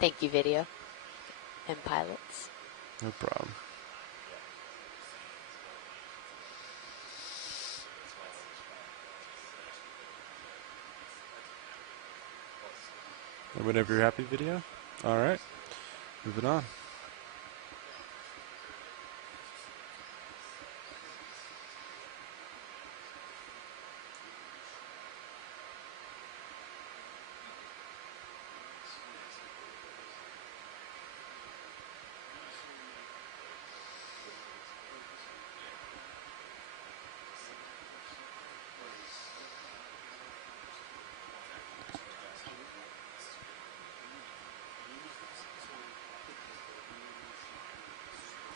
Thank you, video and pilots. No problem. And whenever you're happy, video. All right, moving on.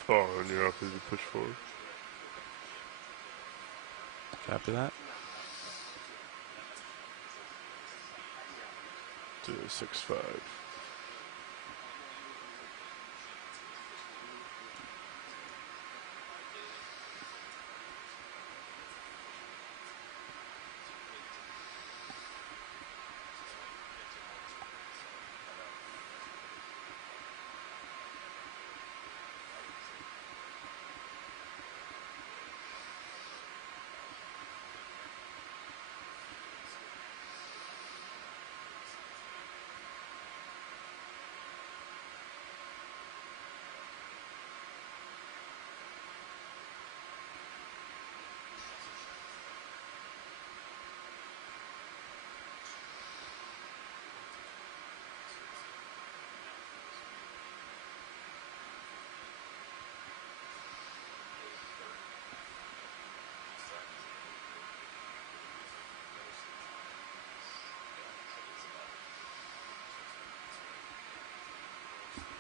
Following you up as you push forward. Copy that. To 6-5.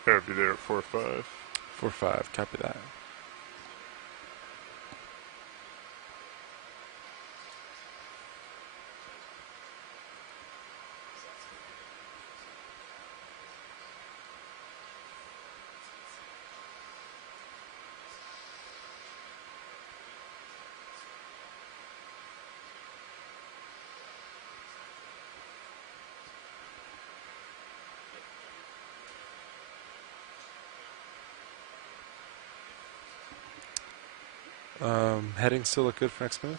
Happy there at 4-5. 4-5, copy that. Heading still look good for next move?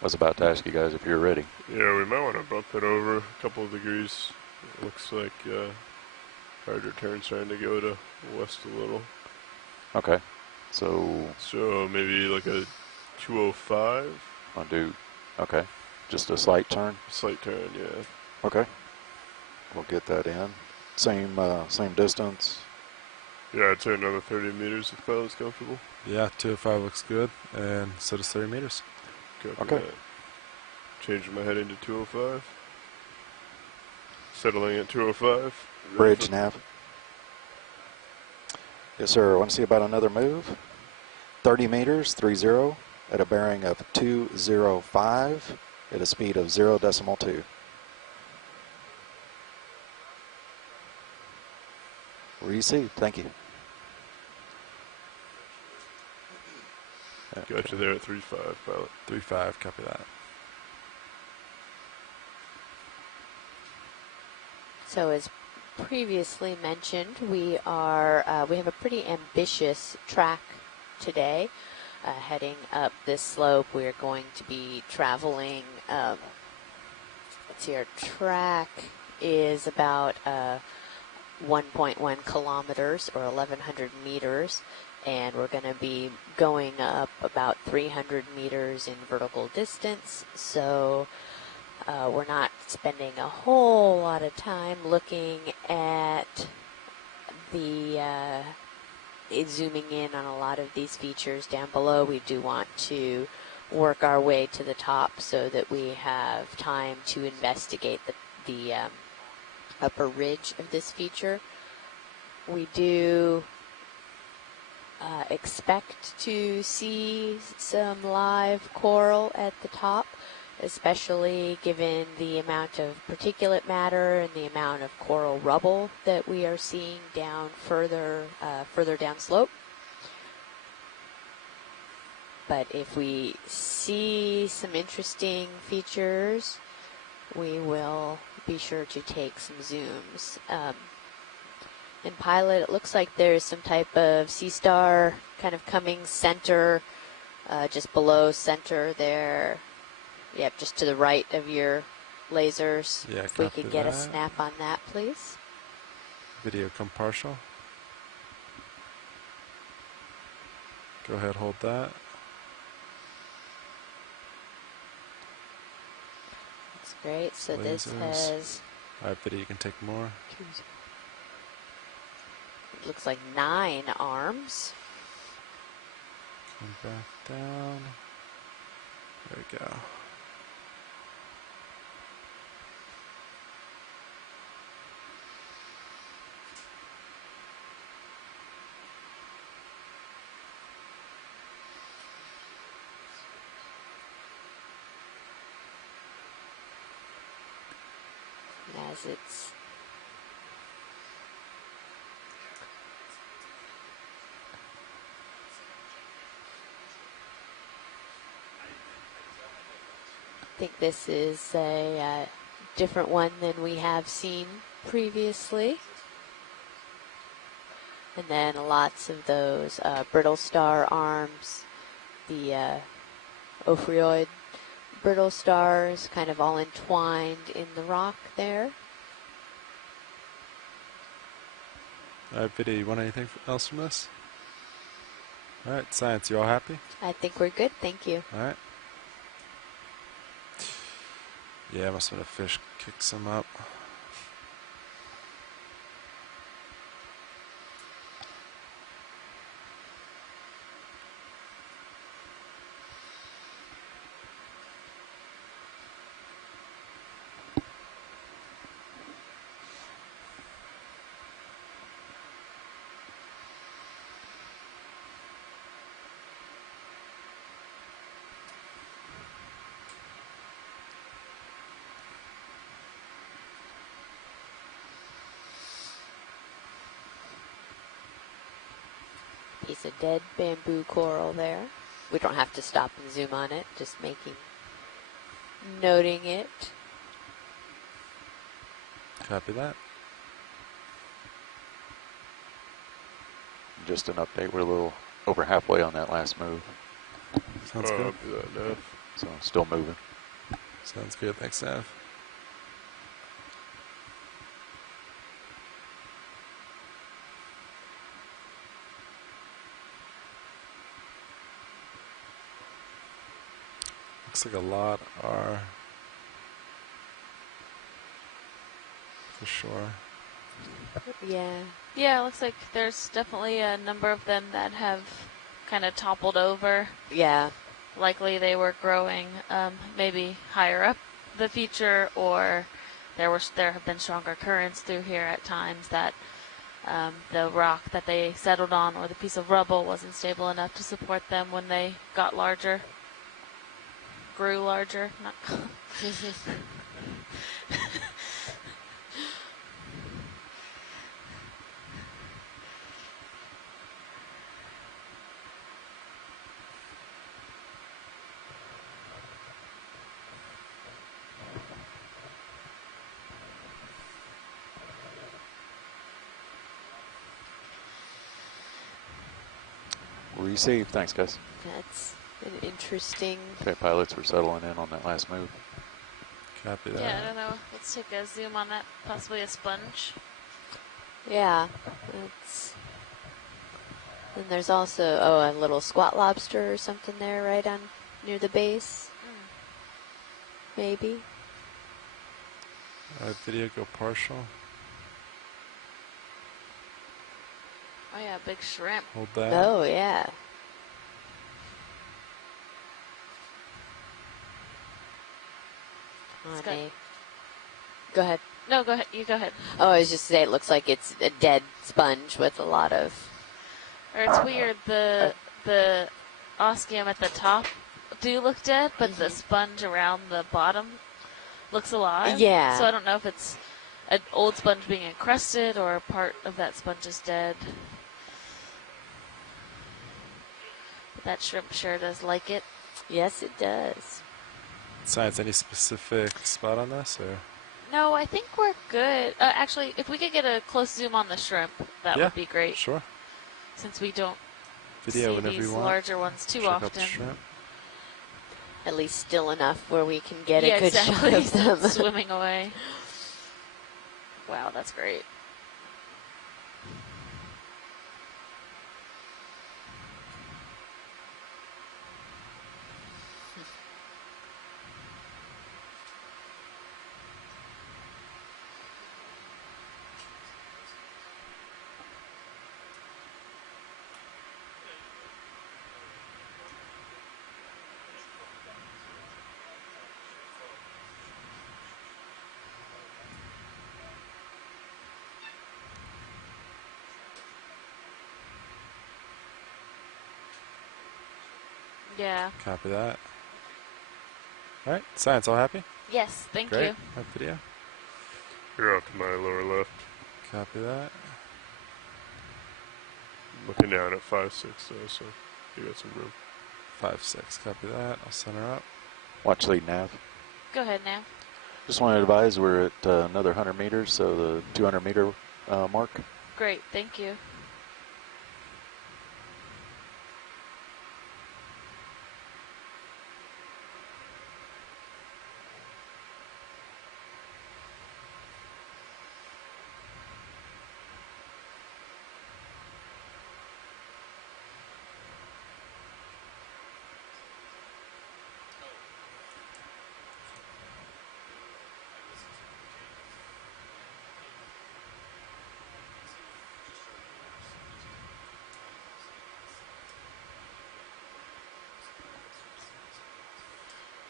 I was about to ask you guys if you're ready. Yeah, we might want to bump it over a couple of degrees. It looks like harder turn's starting to go to west a little. Okay. So maybe like a 205. I'll do, okay. Just a slight turn? Slight turn, yeah. Okay. We'll get that in. Same distance. Yeah, I'd say another 30 meters if pilot's comfortable. Yeah, 205 looks good, and so does 30 meters. Copy Okay. that. Changing my heading to 205. Settling at 205. Bridge nav. Yes, sir. Want to see about another move? 30 meters, 30, at a bearing of 205 at a speed of 0.2. Received. Thank you. Got you there at 3-5, pilot. 3-5, copy that. So as previously mentioned, we have a pretty ambitious track today. Heading up this slope, we're going to be traveling. Let's see, our track is about 1.1 kilometers or 1,100 meters. And we're going to be going up about 300 meters in vertical distance. So we're not spending a whole lot of time looking at the zooming in on a lot of these features down below. We do want to work our way to the top so that we have time to investigate the upper ridge of this feature. We do expect to see some live coral at the top, especially given the amount of particulate matter and the amount of coral rubble that we are seeing down further down slope. But if we see some interesting features, we will be sure to take some zooms. In pilot, it looks like there's some type of sea star kind of coming center, just below center there. Yep, just to the right of your lasers. Yeah, if we copy could get a that. snap on that, please. Video come partial. Go ahead, hold that. That's great. So this Lasers. has, Alright, video, you can take more. it looks like 9 arms. Come back down. There we go. As it's I think this is a different one than we have seen previously. And then lots of those brittle star arms, the ophryoid brittle stars kind of all entwined in the rock there. Alright, video, you want anything else from this? Alright, science, you all happy? I think we're good, thank you. Alright. Yeah, must have been a fish kicks him up. Piece of dead bamboo coral there. We don't have to stop and zoom on it, just noting it. Copy that. Just an update, we're a little over halfway on that last move, Sounds good. Copy that, Nav. so still moving. Sounds good, thanks, Nav. Looks like a lot are for sure. Yeah. Yeah, it looks like there's definitely a number of them that have kind of toppled over. Yeah. Likely they were growing maybe higher up the feature, or there have been stronger currents through here at times that the rock that they settled on or the piece of rubble wasn't stable enough to support them when they got larger. Grew larger. Not Receive, thanks guys. That's an interesting. Okay, pilots, we're settling in on that last move. Copy that. Yeah, I don't know. Let's take a zoom on that. Possibly a sponge. Yeah. That's. Then there's also a little squat lobster or something there, right on near the base. Maybe. Video go partial. Oh yeah, big shrimp. Hold that. Oh yeah. It's On Go ahead. No, go ahead. You go ahead. Oh, I was just saying, it looks like it's a dead sponge with a lot of. Or it's weird. The oscium at the top do look dead, but the sponge around the bottom looks alive. Yeah. So I don't know if it's an old sponge being encrusted or part of that sponge is dead. But that shrimp sure does like it. Yes, it does. Science, any specific spot on this, or? No, I think we're good. Actually, if we could get a close zoom on the shrimp, that Yeah, would be great. Sure. Since we don't Video see whenever these you want. larger ones too Check out the often. shrimp. At least still enough where we can get Yeah, a good exactly. shot of them. Swimming away. Wow, that's great. Yeah. Copy that. All right, science, all happy? Yes, thank Great. you. Have video. You're off to my lower left. Copy that. Looking down at 5-6 though, so you got some room. 5-6. Copy that. I'll center up. Watch lead nav. Go ahead now. Just want to advise we're at another 100 meters, so the 200 meter mark. Great, thank you.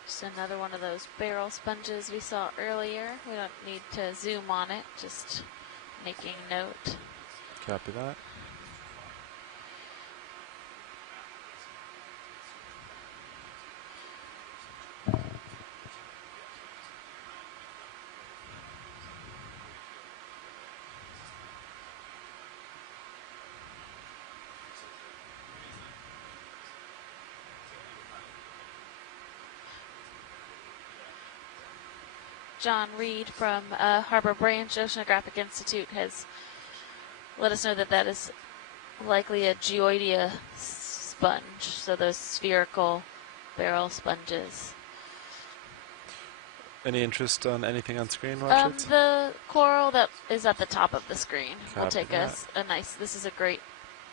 Just another one of those barrel sponges we saw earlier. We don't need to zoom on it, just making note. Copy that. John Reed from Harbor Branch Oceanographic Institute has let us know that that is likely a geoidea sponge, so those spherical barrel sponges. Any interest on anything on screen, Richardson? The coral that is at the top of the screen will Copy take us a nice, this is a great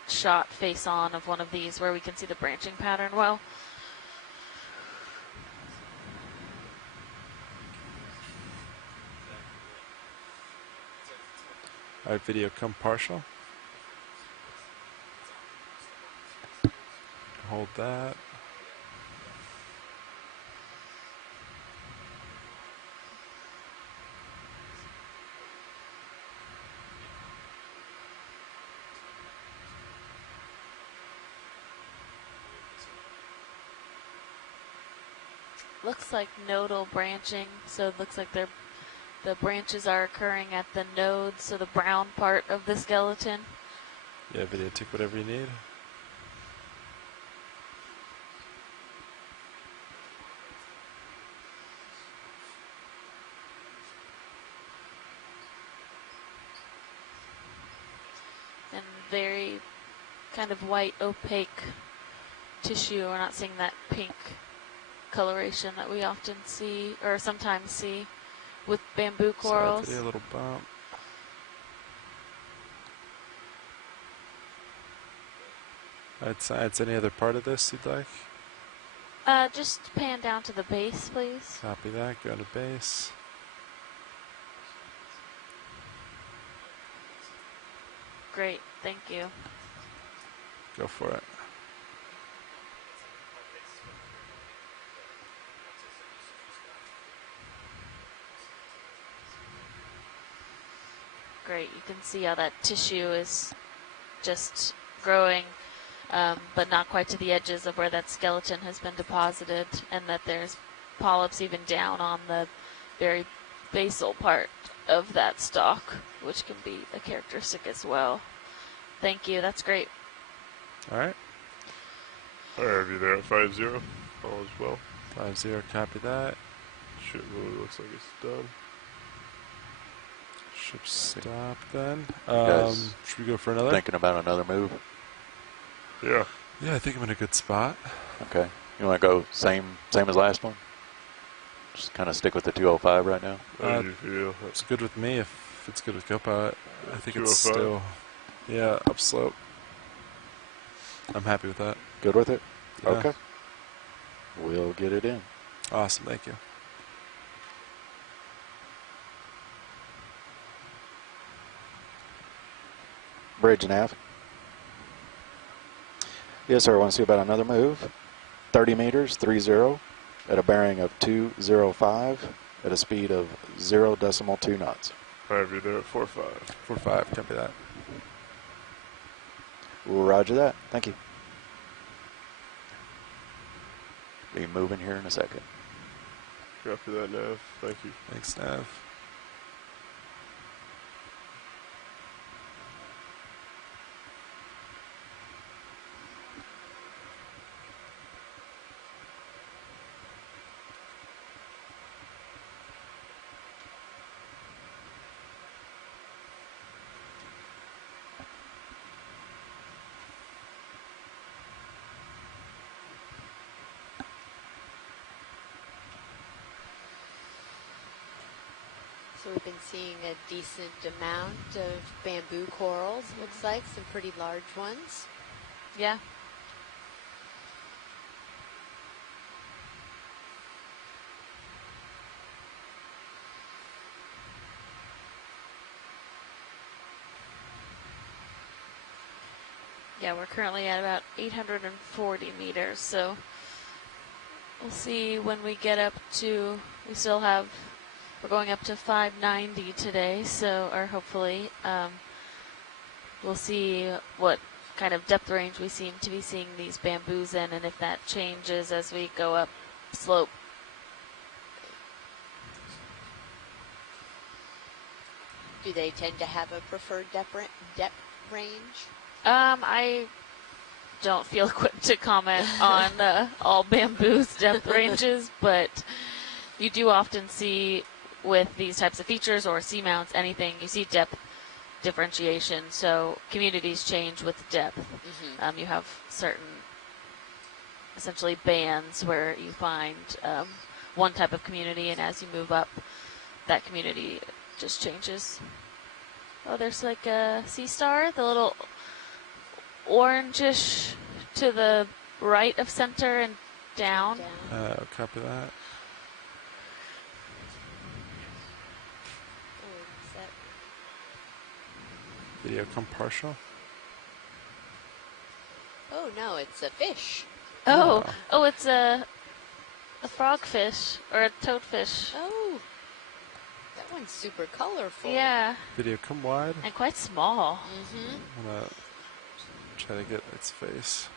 shot face on of one of these where we can see the branching pattern well. All right, video come partial. Hold that. Looks like nodal branching, so it looks like the branches are occurring at the nodes, so the brown part of the skeleton. Yeah, video, take whatever you need. And very kind of white, opaque tissue. We're not seeing that pink coloration that we often see, or sometimes see, with bamboo corals. Sorry, a little bump. All right, science, any other part of this you'd like? Just pan down to the base, please. Copy that, go to base. Great, thank you. Go for it. Great, you can see how that tissue is just growing, but not quite to the edges of where that skeleton has been deposited, and that there's polyps even down on the very basal part of that stalk, which can be a characteristic as well. Thank you, that's great. All right. I have you there at 5-0. All is well. 5-0, copy that. Shit really looks like it's done. Should stop then. guys Should we go for another? Thinking about another move? Yeah. Yeah, I think I'm in a good spot. Okay. You want to go same as last one? Just kind of stick with the 205 right now. How do you feel? It's good with me if it's good with GoPilot. I think it's 205? still, yeah, upslope. I'm happy with that. Good with it? Yeah. Okay. We'll get it in. Awesome, thank you. Bridge nav. Yes, sir. I want to see about another move. 30 meters, 30, at a bearing of 205, at a speed of 0.2 knots. I have you there at 4-5. 4-5, copy that. Roger that. Thank you. Be moving here in a second. Copy that, Nav. Thank you. Thanks, Nav. So we've been seeing a decent amount of bamboo corals, looks like, some pretty large ones. Yeah. Yeah, we're currently at about 840 meters, so we'll see when we get up to, we're going up to 590 today, so, or hopefully, we'll see what kind of depth range we seem to be seeing these bamboos in, and if that changes as we go up slope. Do they tend to have a preferred depth range? I don't feel equipped to comment on all bamboo's depth ranges, but you do often see with these types of features or seamounts, anything, you see depth differentiation. So communities change with depth. Mm-hmm. You have certain, essentially, bands where you find one type of community, and as you move up, that community just changes. Oh, there's like a sea star, the little orangish to the right of center and down. Copy that. Video come partial. Oh no, it's a fish. Oh, it's a frogfish or a toadfish. Oh, that one's super colorful. Yeah. Video come wide. And quite small. Mm-hmm. I'm gonna try to get its face.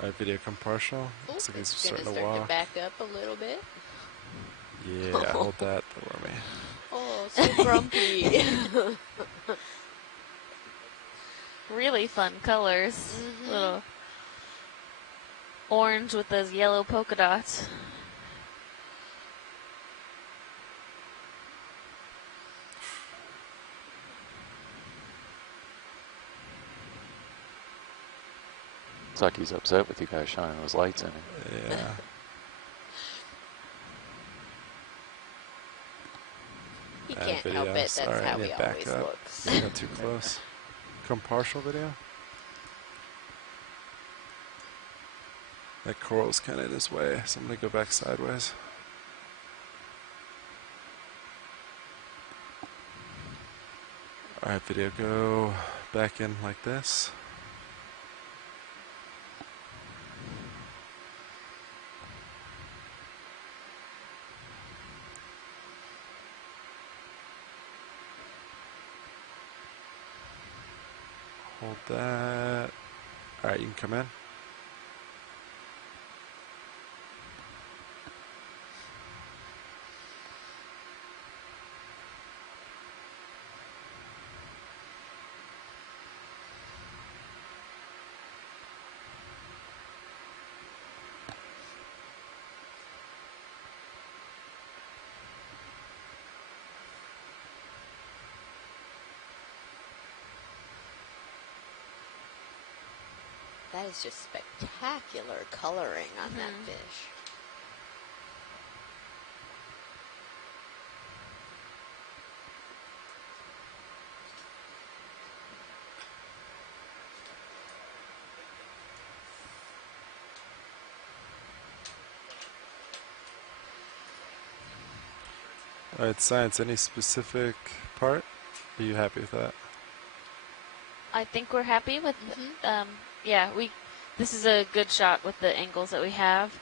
Alright, video come partial. Looks like he's starting to walk. Back up a little bit. Yeah, hold that for me. Oh, so grumpy. Really fun colors. Mm-hmm. Little orange with those yellow polka dots. Looks like he's upset with you guys shining those lights in him. Yeah. He can't help it. That's right, how he back always up. looks. You got too close. Come partial video. That coral's kind of in his way, so I'm going to go back sideways. Alright, video, go back in like this. Hold that. Alright, you can come in. That is just spectacular coloring on that fish. All right, Science, any specific part? Are you happy with that? I think we're happy with, yeah, this is a good shot with the angles that we have.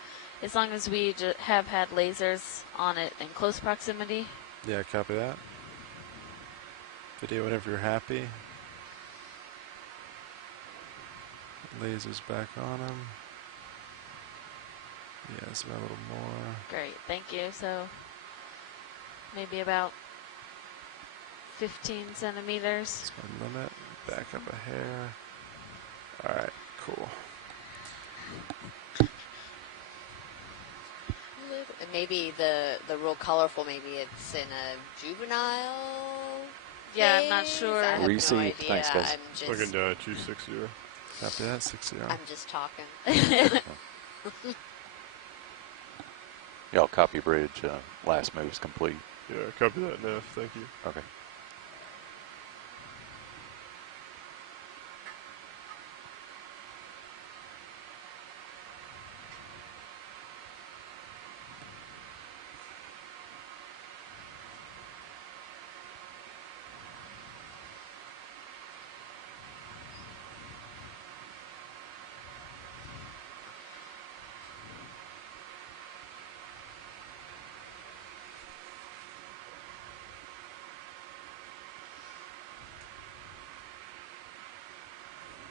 As long as we have had lasers on it in close proximity. Yeah, copy that. Video whenever you're happy. Lasers back on them. Yeah, zoom out a little more. Great, thank you. So maybe about 15 centimeters. That's my limit. Back up a hair. All right, cool. And maybe the real colorful, maybe it's in a juvenile. Yeah, I'm not phase? sure. I have Received. no idea. Thanks, guys. I'm just, Looking down at you, 60. Copy that, 60. I'm just talking. Y'all copy bridge. Last move's complete. Yeah, copy that, Neff. Thank you. Okay.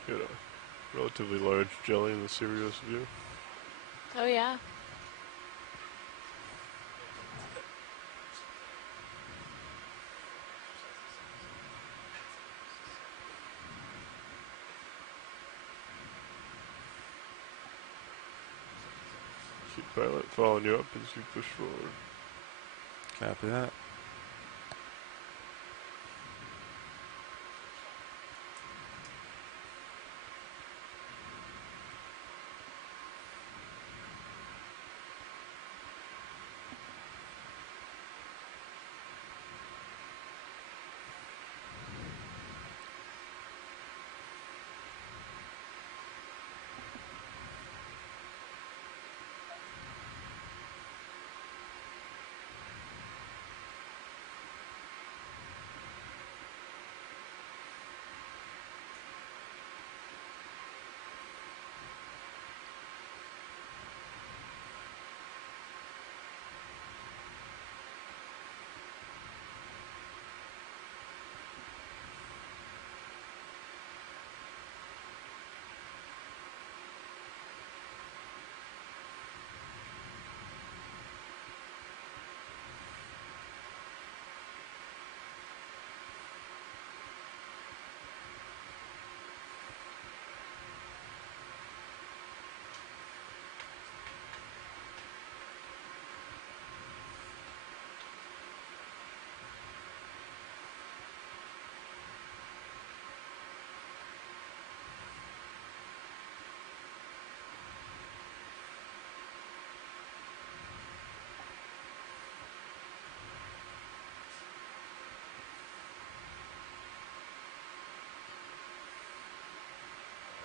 Got a relatively large jelly in the Sirius view. Oh, yeah. Keep pilot following you up as you push forward. Copy that.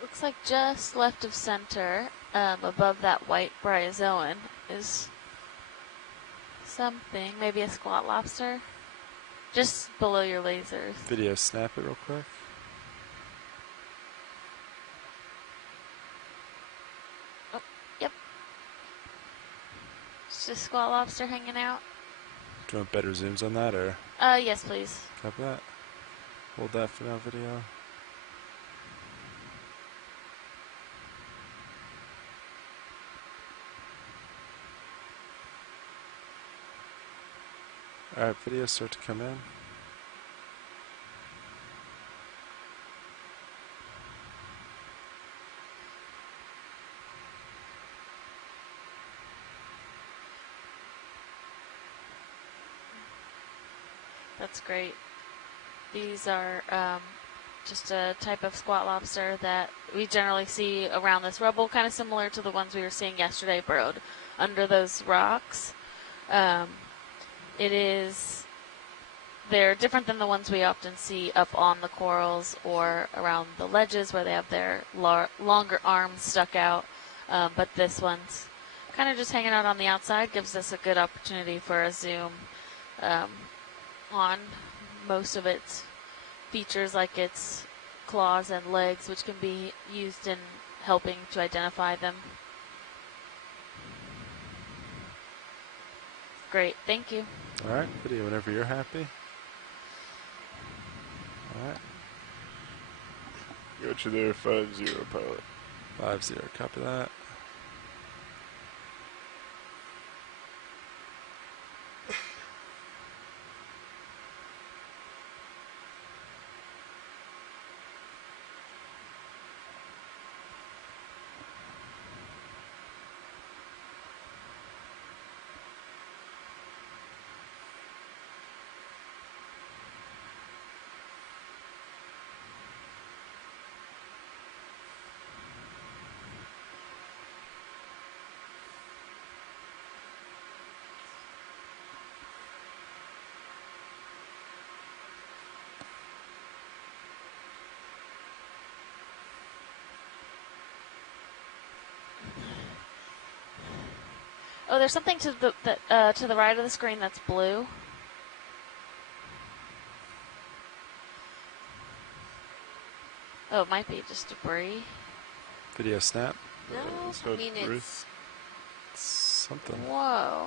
Looks like just left of center, above that white bryozoan, is something. Maybe a squat lobster. Just below your lasers. Video snap it real quick. Oh, yep. It's just squat lobster hanging out. Do you want better zooms on that, or Yes, please. copy that? Hold that for now, video. Alright, videos start to come in. That's great. These are just a type of squat lobster that we generally see around this rubble, kind of similar to the ones we were seeing yesterday burrowed under those rocks. They're different than the ones we often see up on the corals or around the ledges where they have their longer arms stuck out. But this one's kind of just hanging out on the outside, gives us a good opportunity for a zoom on most of its features, like its claws and legs, which can be used in helping to identify them. Great, thank you. All right, video whenever you're happy. All right. Got you there, 5-0 pilot. 5-0, copy that. Oh, there's something to the right of the screen that's blue. Oh, it might be just debris. Video snap. No, it's I not mean debris. it's Something. Whoa.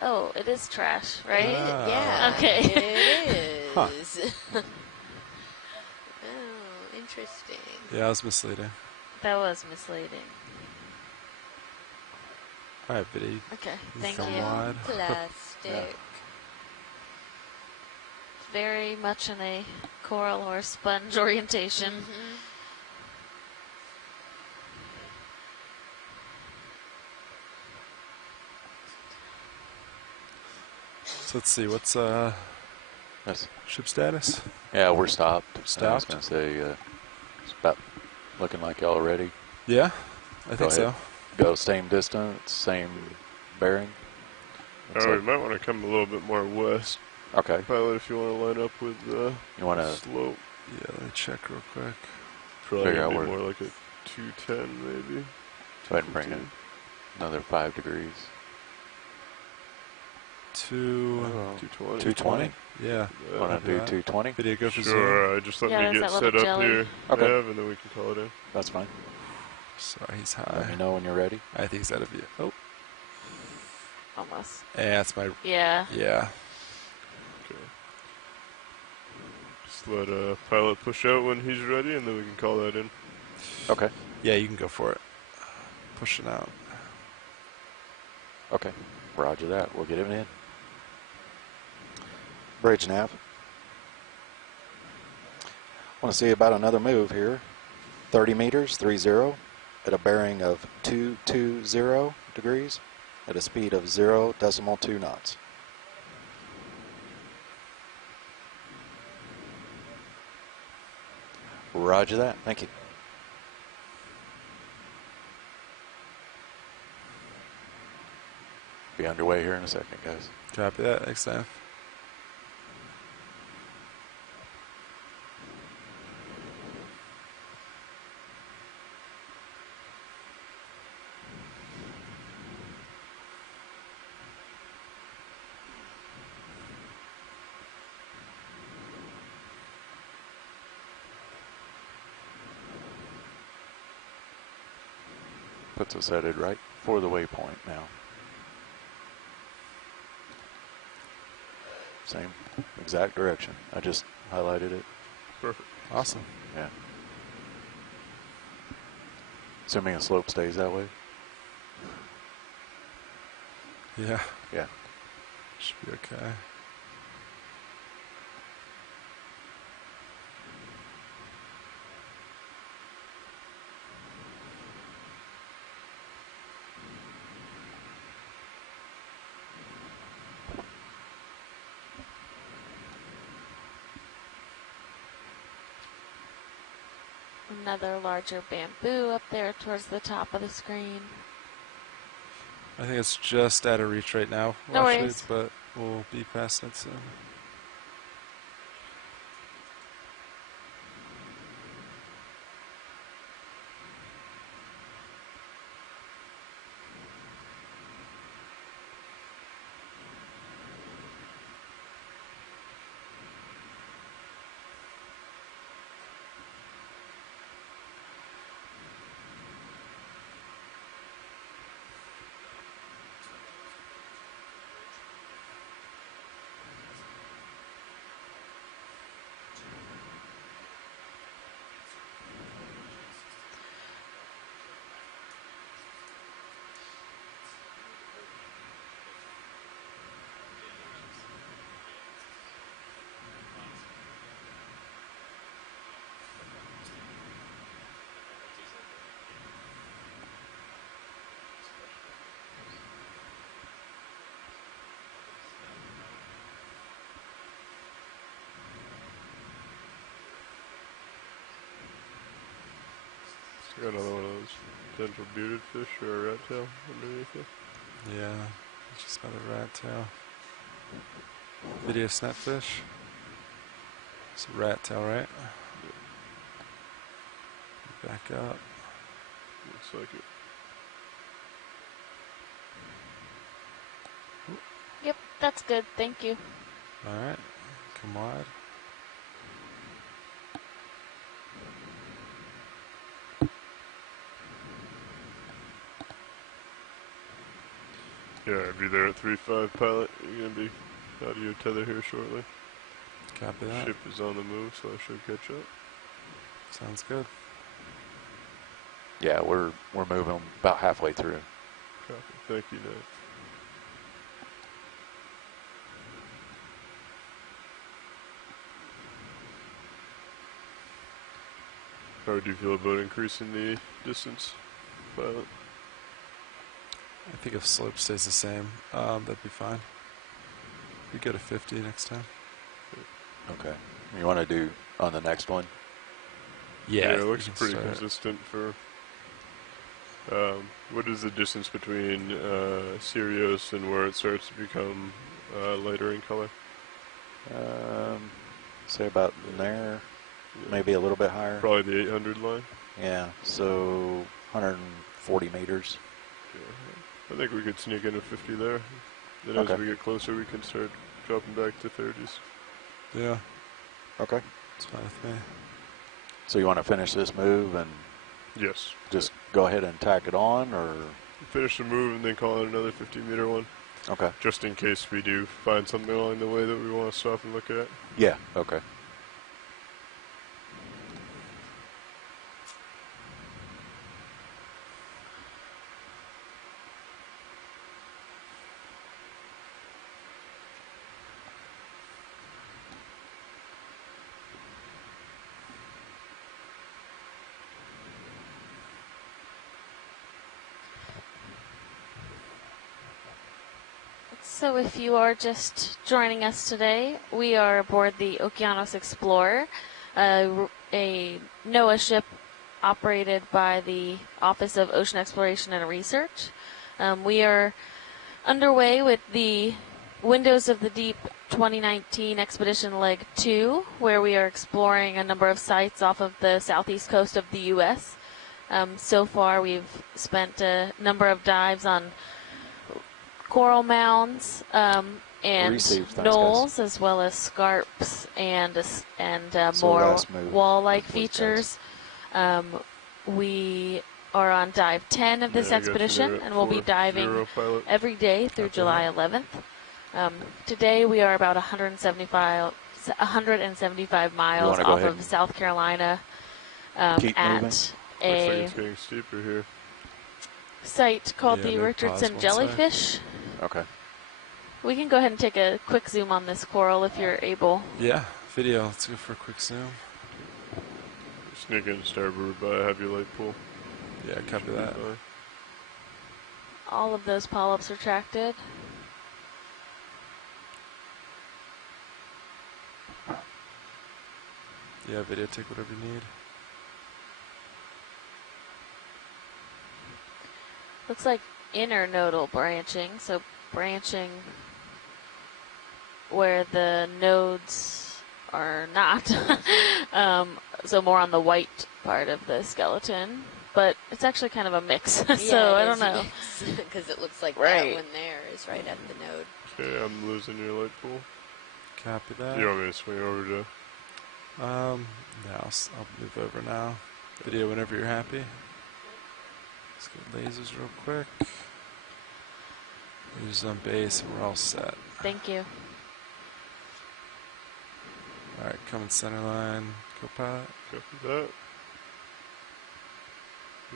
Oh, it is trash, right? Ah. yeah. Okay. It Huh. is. Oh, interesting. Yeah, it was misleading. That was misleading. All right, video. Okay, You thank film you. wide. Plastic. Very much in a coral or sponge orientation. Mhm. So let's see, what's Yes. ship status? Yeah, we're stopped. I was Stopped? going to say, it's about looking like y'all are ready. Yeah, I think ahead. so. Go same distance, same bearing. Looks We like- might want to come a little bit more west, okay. pilot, if you want to line up with the You want to slope. Yeah, let me check real quick. Probably Figure gonna out be where- more like a 210 maybe. go ahead and bring in another 5 degrees. 220. 220? Yeah. Want to do that. 220? Video go for zoom. Sure, just let Yeah, me there's get that little set up jelly. here, Okay. Ev, and then we can call it in. That's fine. Sorry, he's Let me high. know when you're ready. I think he's out of view. Oh, Almost. yeah, that's my. Yeah. Yeah. Okay. Just let pilot push out when he's ready, and then we can call that in. Okay. Yeah, you can go for it. Pushing out. Okay. Roger that. We'll get him in. Bridge nav. Want to see about another move here. 30 meters, 30, at a bearing of 220 degrees, at a speed of 0.2 knots. Roger that. Thank you. Be underway here in a second, guys. Copy that. Thanks, Sam. Puts us headed right for the waypoint now. Same exact direction. I just highlighted it. Perfect. Awesome. Yeah. Assuming the slope stays that way. Yeah. Yeah. Should be okay. another larger bamboo up there towards the top of the screen. I think it's just out of reach right now, No wash worries. shades, but we'll be past it soon. Got another one of those potential bearded fish or a rat tail underneath it. Yeah, it's just another rat tail. Video snapfish. It's a rat tail, right? Back up. Looks like it. Yep, that's good. Thank you. Alright, come wide. Yeah, I'll be there at 3-5 pilot. You're gonna be out of your tether here shortly. Copy that. Ship is on the move, so I should catch up. Sounds good. Yeah, we're moving about halfway through. Copy. Thank you, Ned. How would you feel about increasing the distance, pilot? I think if slope stays the same, that'd be fine. We go to 50 next time. Okay. You want to do on the next one? Yeah, it we looks can pretty start. consistent for. What is the distance between Sirius and where it starts to become lighter in color? Say about there, Yeah. maybe a little bit higher. Probably the 800 line. Yeah, so 140 meters. Yeah. I think we could sneak in a 50 there. Then Okay. as we get closer, we can start dropping back to 30s. Yeah, Okay. it's fine with me. So you want to finish this move and Yes. just go ahead and tack it on, or? Finish the move and then call in another 50-meter one, Okay. just in case we do find something along the way that we want to stop and look at. Yeah. Okay. So if you are just joining us today, we are aboard the Okeanos Explorer, a NOAA ship operated by the Office of Ocean Exploration and Research. We are underway with the Windows of the Deep 2019 Expedition Leg 2, where we are exploring a number of sites off of the southeast coast of the U.S. So far, we've spent a number of dives on coral mounds and Received, thanks, knolls, as well as scarps and So more last move wall-like was features. We are on dive 10 of this Yeah, I got you expedition, there at and we'll be 4-0 diving pilot. every day through Okay. July 11th. Today we are about 175 miles wanna go off ahead of and South Carolina keep moving? at Looks like a it's getting steeper here. site called Yeah, the maybe Richardson pause one sec. Jellyfish. Okay. We can go ahead and take a quick zoom on this coral if you're able. Yeah, video. Let's go for a quick zoom. Sneak in starboard by a heavy light pool. Yeah, Should copy be that. fine. All of those polyps retracted. Yeah, video. Take whatever you need. looks like internodal branching, so branching where the nodes are not. So more on the white part of the skeleton, but it's actually kind of a mix. So I don't know. Because it looks like Right. that one there is right at the node. Okay, I'm losing your light pool. Copy that. You want me to swing over to? No, I'll move over now. Video whenever you're happy. Let's get lasers real quick. Lasers on base, and we're all set. Thank you. All right, coming center line. Go pilot. Copy that.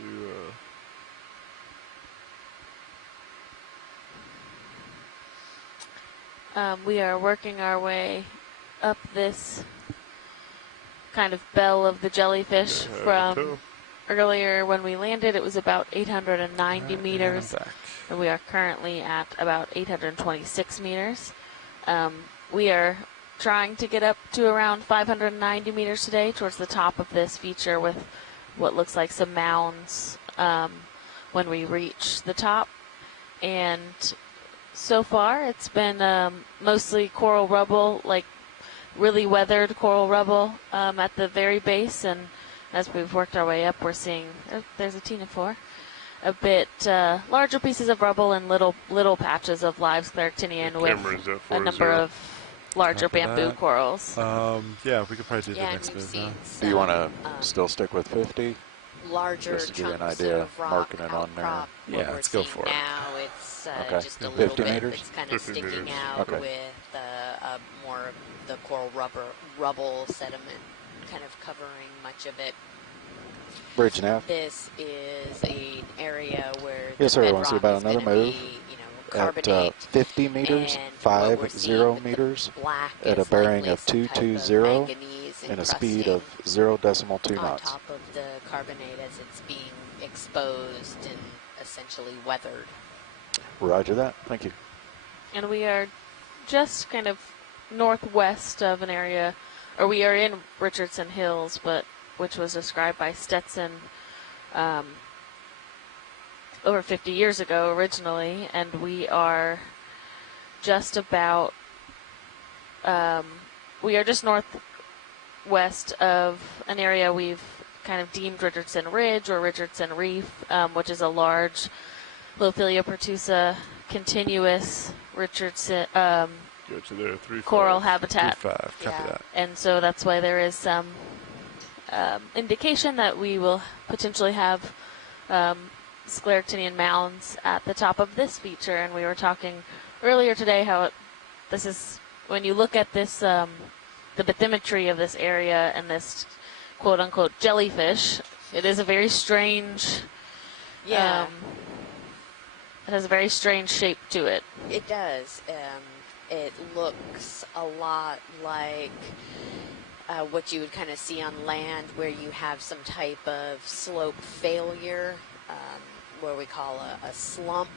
You, We are working our way up this kind of bell of the jellyfish from earlier when we landed. It was about 890 All right, meters, and I'm back. and we are currently at about 826 meters. We are trying to get up to around 590 meters today towards the top of this feature with what looks like some mounds when we reach the top. And so far it's been mostly coral rubble, like really weathered coral rubble at the very base. And as we've worked our way up, we're seeing, there's a ctenophore, a bit larger pieces of rubble and little patches of live scleractinian with a number of larger Copy bamboo that. corals. Yeah, we could probably do the Yeah, and next we've move seen now. Do you want to some, still stick with 50? larger just to give you an chunks idea, of rock marking it on there? outcrop. Yeah, What let's we're go seeing for it. now it's Okay. just a 50 little bit meters? that's kind of 50 sticking meters. out Okay. with more of the coral rubble sediment kind of covering much of it. Bridge nav. This is an area where Yes, the sir. I want to see bedrock about is another gonna move be, at carbonate. 50 meters, And what we're seeing 50 with the meters, black at a is bearing likely of some type 220 manganese and a speed of encrusting 0.2 on knots. top of the carbonate as it's being exposed and essentially weathered. Roger that. Thank you. And we are just kind of northwest of an area, or we are in Richardson Hills, but which was described by Stetson over 50 years ago originally, and we are just about we are just northwest of an area we've kind of deemed Richardson Ridge or Richardson Reef, which is a large Lophilia pertusa continuous Richardson Go to there, 3-5. coral habitat. 3-5, copy Yeah. that. And so that's why there is some indication that we will potentially have scleractinian mounds at the top of this feature. And we were talking earlier today how this is, when you look at this, the bathymetry of this area and this quote-unquote jellyfish, it is a very strange, Yeah, it has a very strange shape to it. it does. It looks a lot like what you would kind of see on land where you have some type of slope failure, where we call a slump.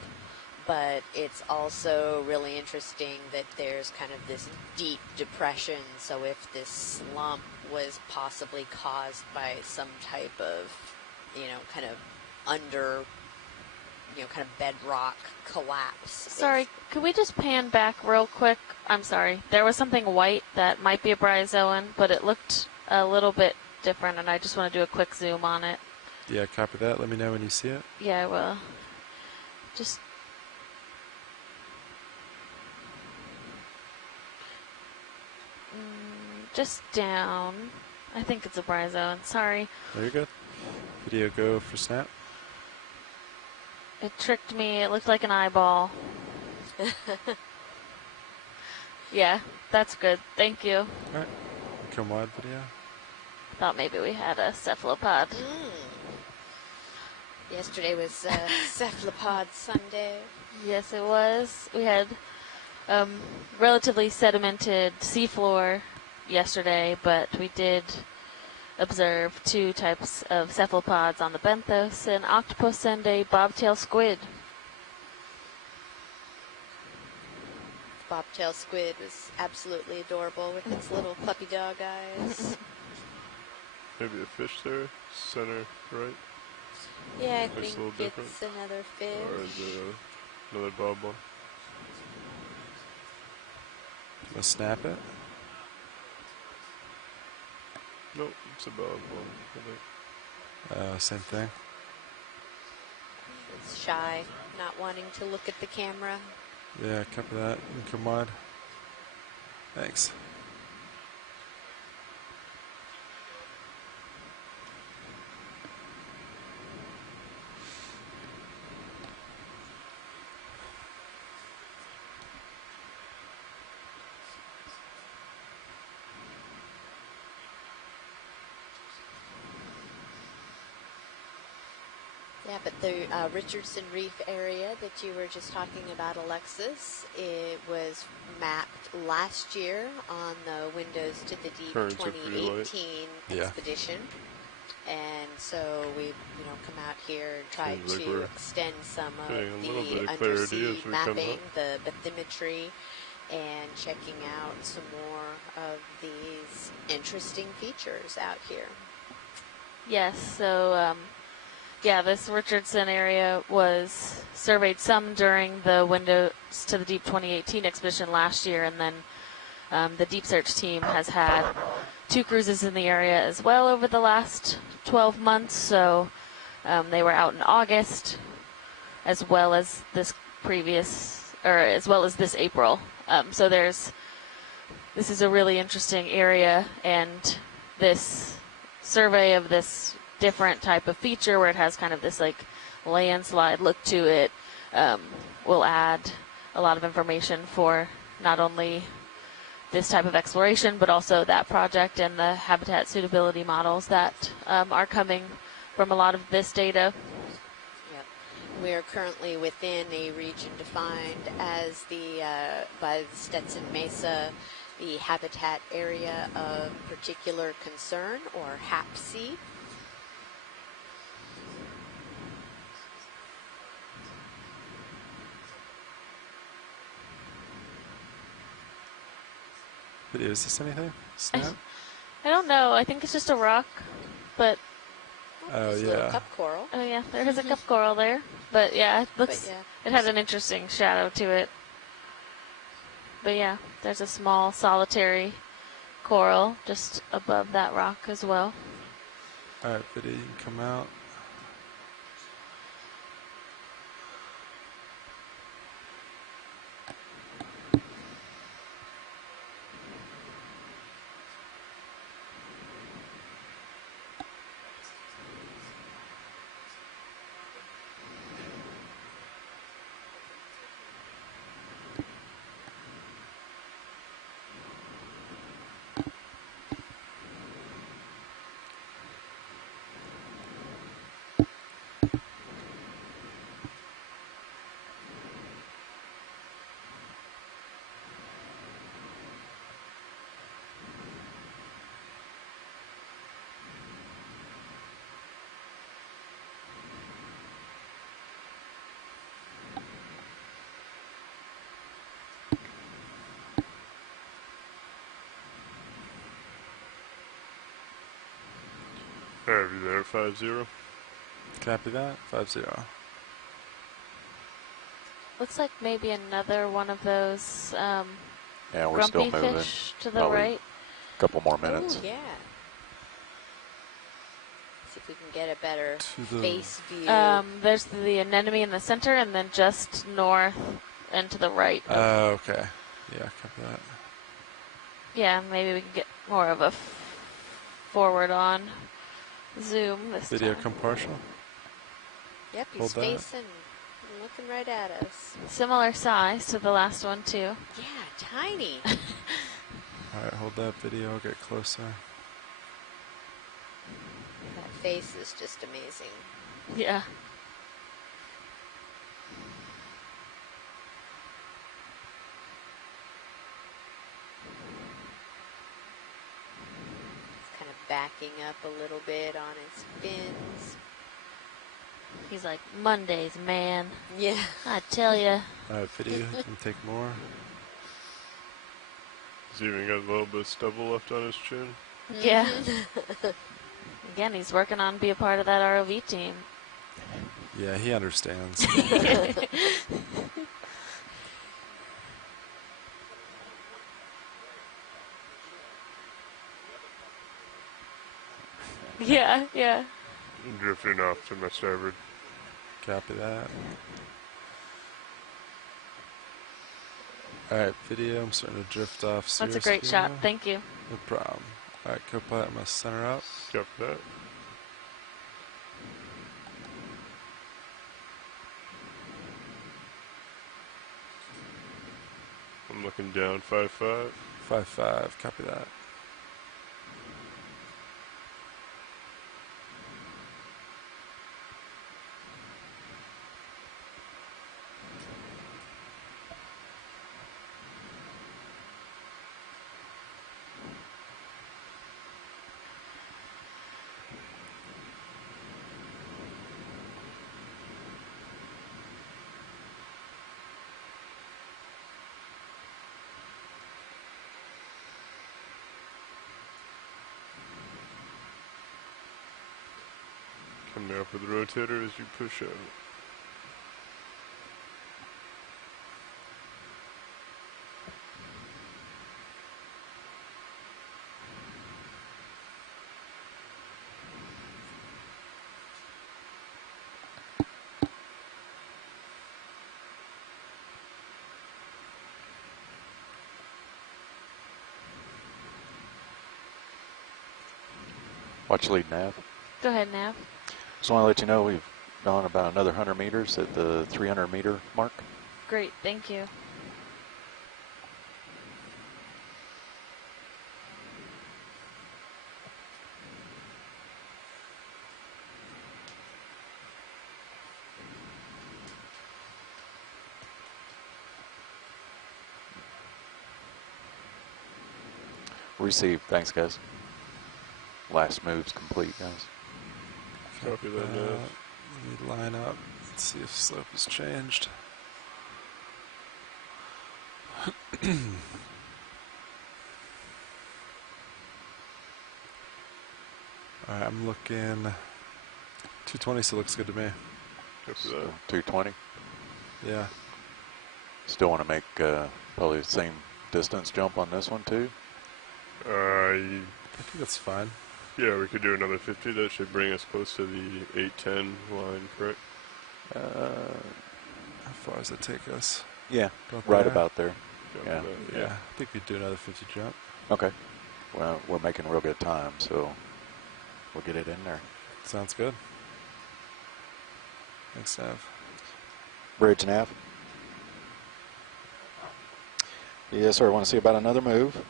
But it's also really interesting that there's kind of this deep depression. So if this slump was possibly caused by some type of, kind of under, kind of bedrock collapse. Sorry, could we just pan back real quick? I'm sorry. There was something white that might be a bryozoan, but it looked a little bit different, and I just want to do a quick zoom on it. Yeah, copy that. Let me know when you see it. Yeah, I will. Just down. I think it's a bryozoan. Sorry. There you go. Video go for snap. It tricked me. It looked like an eyeball. Yeah, that's good. Thank you. All right. Come wide video. Thought maybe we had a cephalopod. Yesterday was Cephalopod Sunday. Yes, it was. We had relatively sedimented seafloor yesterday, but we did observe two types of cephalopods on the benthos, an octopus and a bobtail squid. Bobtail squid was absolutely adorable with its little puppy dog eyes. Maybe a fish there, center right. Yeah, I Looks a think little different. it's another Or is fish. it another bob one? Let's snap it. Nope, it's a bob one, I think. Same thing. It's shy, not wanting to look at the camera. Yeah, copy that. And come wide. Thanks. Yeah, but the Richardson Reef area that you were just talking about, Alexis, it was mapped last year on the Windows to the Deep Currents are pretty light. 2018 Yeah. expedition. And so we've, come out here and tried Seems like to we're extend some of getting a little bit the of clarity undersea as we come mapping, up. the bathymetry, and checking out some more of these interesting features out here. Yes, so yeah, this Richardson area was surveyed some during the Windows to the Deep 2018 expedition last year, and then the Deep Search team has had 2 cruises in the area as well over the last 12 months. So they were out in August, as well as this April. So this is a really interesting area, and this survey of this different type of feature where it has kind of this like landslide look to it will add a lot of information for not only this type of exploration but also that project and the habitat suitability models that are coming from a lot of this data. Yep. We are currently within a region defined as by the Stetson Mesa, the habitat area of particular concern, or HAPC. Video, is this anything? Snap? I don't know. I think it's just a rock, but Oh, This little yeah. cup coral. oh yeah, there is a cup coral there. But yeah, it looks. But yeah. It has an interesting shadow to it. But yeah, there's a small solitary coral just above that rock as well. Alright, video, you can come out. Are you there, 5-0? Copy that. 5-0. Looks like maybe another one of those Yeah, we're still grumpy moving. fish to the Probably right. A couple more minutes. Oh, yeah. See if we can get a better To the- face view. There's the anemone in the center, and then just north and to the right. Oh, okay. Yeah, copy that. Yeah, maybe we can get more of a forward on zoom this Video time. come partial. Yep, he's hold that. facing, looking right at us. Similar size to the last one too. Yeah, tiny. Alright, hold that video. I'll get closer. That face is just amazing. Yeah. It's kind of backing up a little bit on its fins. He's like, Mondays, man. Yeah. I tell ya. Alright, video, you can take more. He's even got a little bit of stubble left on his chin. Yeah. Again, he's working on be a part of that ROV team. Yeah, he understands. Yeah, yeah. Drifting off to my starboard. Copy that. Alright, video, I'm starting to drift off. That's a Cirrus great shot. here. Thank you. No problem. Alright, co-pilot, I'm going to center up. Copy that. I'm looking down 5-5. 5-5, copy that. Coming up with the rotator as you push out. Watch lead nav. Go ahead, Nav. Just want to let you know we've gone about another 100 meters at the 300 meter mark. Great, thank you. Received. Thanks, guys. Last move's complete, guys. Copy that, Nav. Let me line up. Let's see if slope has changed. Alright, I'm looking 220, so looks good to me. Copy So, that. 220. Yeah. Still want to make probably the same distance jump on this one, too. I think that's fine. Yeah, we could do another 50. That should bring us close to the 810 line, correct? How far does it take us? Yeah, About right there? about there. Copy Yeah. that, Yeah, I think we'd do another 50 jump. Okay. Well, we're making real good time, so we'll get it in there. Sounds good. Thanks, Nav. Bridge nav. Yes, sir. I want to see about another move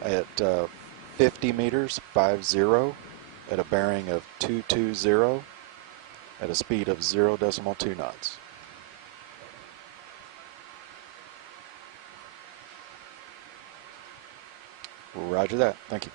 at 50 meters, 50, at a bearing of 220, at a speed of 0.2 knots. Roger that. Thank you.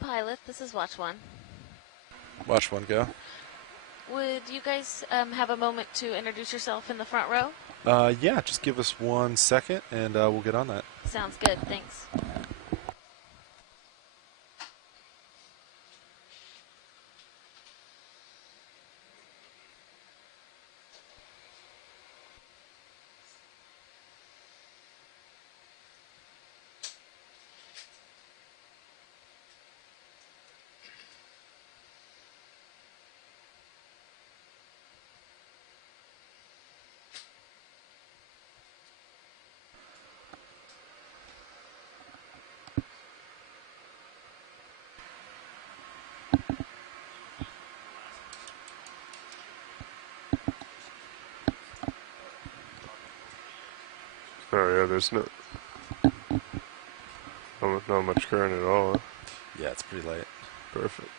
Pilot, this is Watch 1. Watch one go. Would you guys have a moment to introduce yourself in the front row? Yeah, just give us 1 second and we'll get on that. Sounds good, thanks. Oh, yeah, there's not much current at all. Huh? Yeah, it's pretty late. Perfect.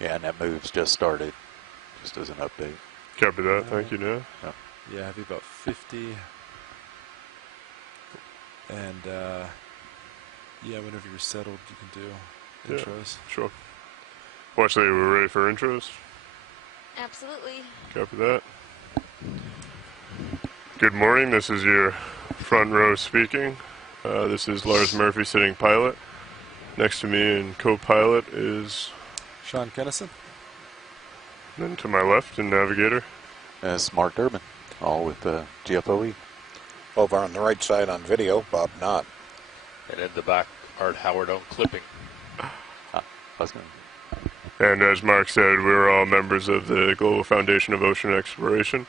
Yeah, and that move's just started, just as an update. Copy that. Thank you, Neil. Yep. Yeah, have you about 50. And yeah, whenever you're settled, you can do Yeah. intros. Sure. Watch, we're ready for intros. Absolutely. Copy that. Good morning. This is your front row speaking. This is Lars Murphy, sitting pilot. Next to me in co-pilot is, Sean Kennison. then to my left in navigator. That's Mark Durbin, all with GFOE. Over on the right side on video, Bob Knott. And in the back, Art Howard on clipping. And as Mark said, we're all members of the Global Foundation of Ocean Exploration.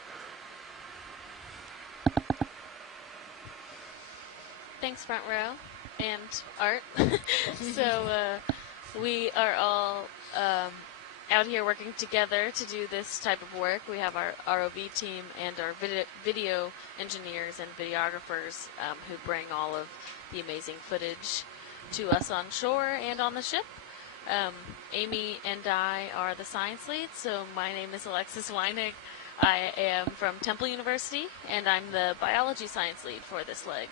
Thanks, front row and Art. So we are all out here working together to do this type of work. We have our ROV team and our video engineers and videographers who bring all of the amazing footage to us on shore and on the ship. Amy and I are the science leads, so my name is Alexis Weinig. I am from Temple University, and I'm the biology science lead for this leg.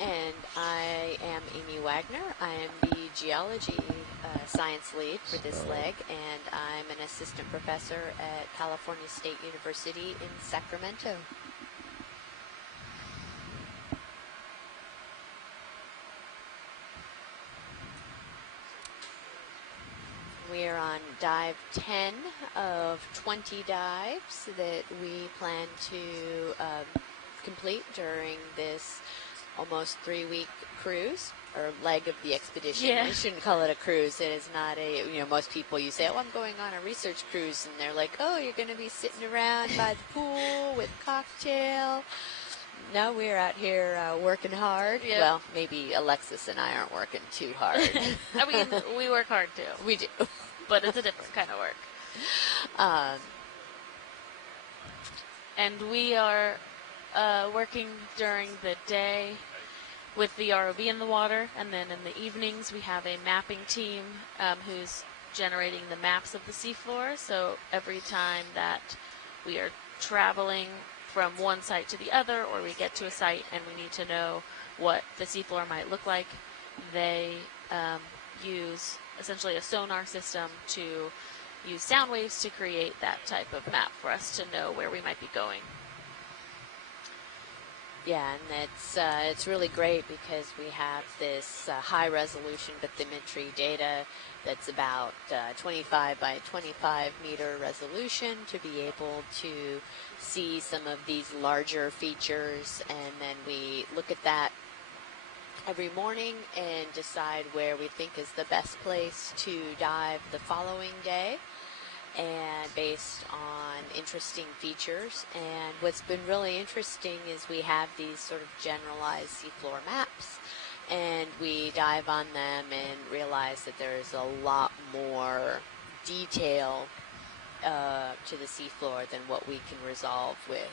And I am Amy Wagner. I am the geology science lead for this leg, and I'm an assistant professor at California State University in Sacramento. We are on dive 10 of 20 dives that we plan to complete during this almost 3-week cruise or leg of the expedition. Yeah. We shouldn't call it a cruise. It is not a, most people, you say, oh, I'm going on a research cruise, and they're like, oh, you're going to be sitting around by the pool with cocktail. No, we're out here working hard. Yep. Well, maybe Alexis and I aren't working too hard. I mean, we work hard too. We do. But it's a different kind of work. And we are working during the day with the ROV in the water, and then in the evenings we have a mapping team who's generating the maps of the seafloor. So every time that we are traveling from one site to the other, or we get to a site and we need to know what the seafloor might look like, they use essentially a sonar system to use sound waves to create that type of map for us to know where we might be going. Yeah, and it's really great because we have this high resolution bathymetry data that's about 25 by 25 meter resolution to be able to see some of these larger features, and then we look at that every morning and decide where we think is the best place to dive the following day, and based on interesting features. And what's been really interesting is we have these sort of generalized seafloor maps, and we dive on them and realize that there's a lot more detail to the seafloor than what we can resolve with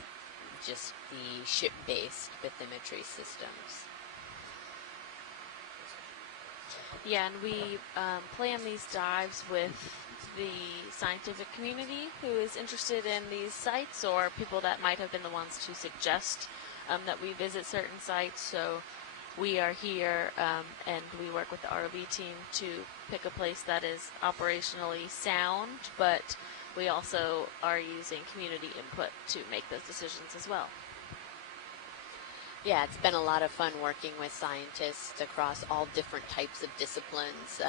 just the ship-based bathymetry systems. Yeah, and we plan these dives with the scientific community who is interested in these sites, or people that might have been the ones to suggest that we visit certain sites. So we are here and we work with the ROV team to pick a place that is operationally sound, but we also are using community input to make those decisions as well. Yeah, it's been a lot of fun working with scientists across all different types of disciplines,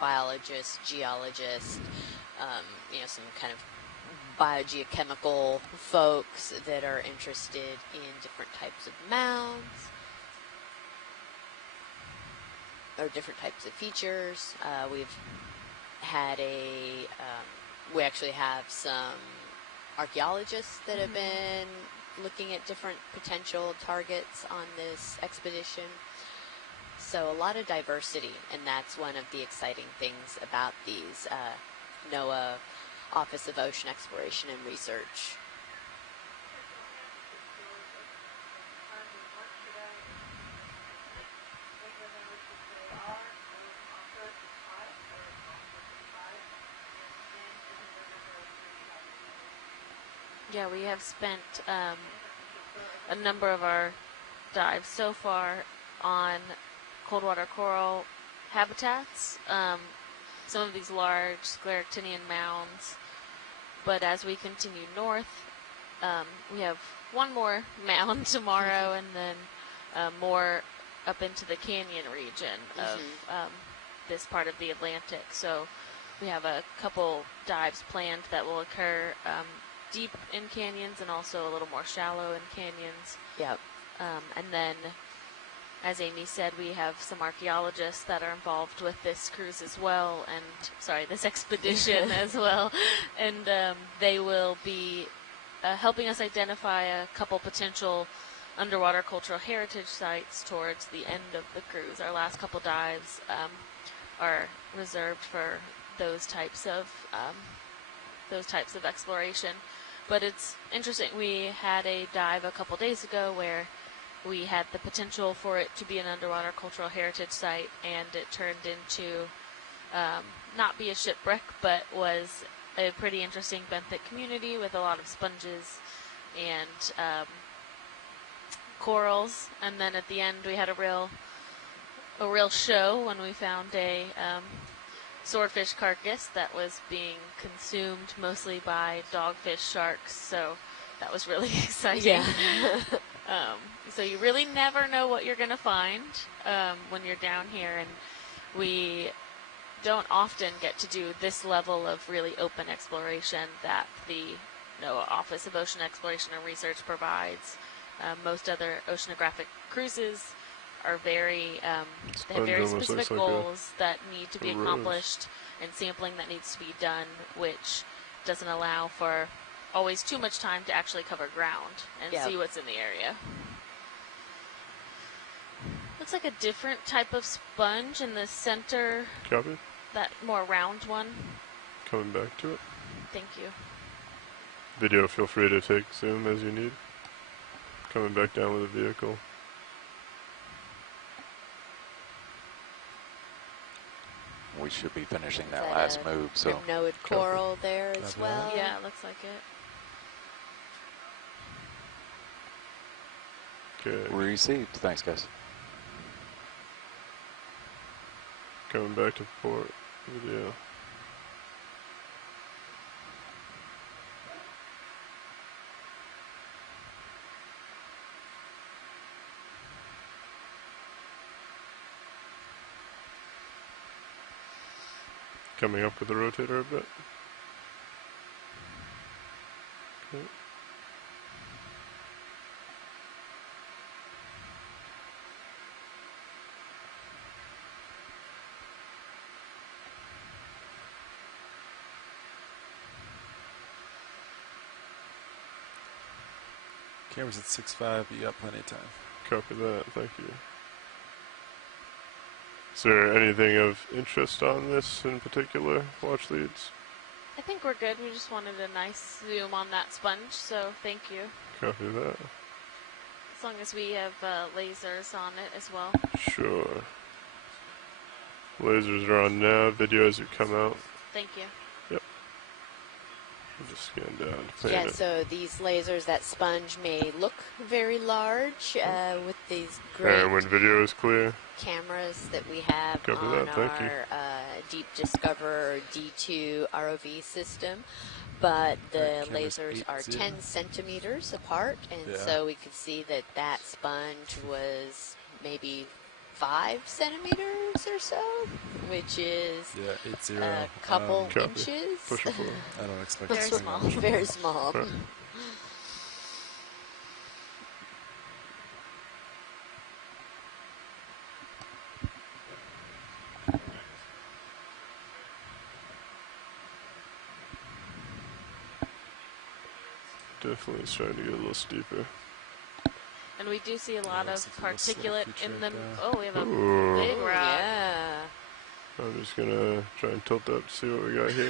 biologists, geologists, some kind of biogeochemical folks that are interested in different types of mounds or different types of features. We've had we actually have some archaeologists that have been looking at different potential targets on this expedition. So a lot of diversity, and that's one of the exciting things about these NOAA Office of Ocean Exploration and Research. Yeah, we have spent a number of our dives so far on cold water coral habitats, some of these large scleractinian mounds. But as we continue north, we have one more mound tomorrow, and then more up into the canyon region of this part of the Atlantic. So we have a couple dives planned that will occur deep in canyons and also a little more shallow in canyons. Yep. And then, as Amy said, we have some archaeologists that are involved with this cruise as well, and this expedition as well, and they will be helping us identify a couple potential underwater cultural heritage sites towards the end of the cruise. Our last couple dives are reserved for those types of exploration. But it's interesting. We had a dive a couple days ago where we had the potential for it to be an underwater cultural heritage site, and it turned into not be a shipwreck, but was a pretty interesting benthic community with a lot of sponges and corals. And then at the end, we had a real show when we found a swordfish carcass that was being consumed mostly by dogfish sharks. So that was really exciting. Yeah. So you really never know what you're going to find when you're down here, and we don't often get to do this level of really open exploration that the Office of Ocean Exploration and Research provides. Most other oceanographic cruises are they have very specific goals that need to be accomplished and sampling that needs to be done, which doesn't allow for always too much time to actually cover ground and see what's in the area. Looks like a different type of sponge in the center. Copy. That more round one. Coming back to it. Thank you. Video, feel free to take zoom as you need. Coming back down with the vehicle. We should be finishing that last move. So Rhypnoid coral there as well. Yeah, it looks like it. Okay. received. Thanks, guys. Coming back to port. Video. Coming up with the rotator a bit. Okay. Camera's at 6.5, but you got plenty of time. Copy that, thank you. Is there anything of interest on this in particular, watch leads? I think we're good. We just wanted a nice zoom on that sponge, so thank you. Copy that. As long as we have lasers on it as well. Sure. Lasers are on now, video as you come out. Thank you. Yep. I'll just scan down to paint it. So these lasers, that sponge may look very large with these great And when video is clear. cameras that we have Copy on that, thank you. our Deep Discover D2 ROV system. But the camera's lasers are 8-0. 10 centimeters apart, and so we could see that that sponge was maybe 5 centimeters or so, which is Yeah, 8-0. a couple Copy. inches. Push it forward. I don't expect Very to swing small. on. Very small. Right. Definitely it's trying to get a little steeper. And we do see a lot Yeah, of looks like a little particulate feature in right the. there. Oh, we have a Ooh. big rock. Yeah. I'm just gonna try and tilt up to see what we got here.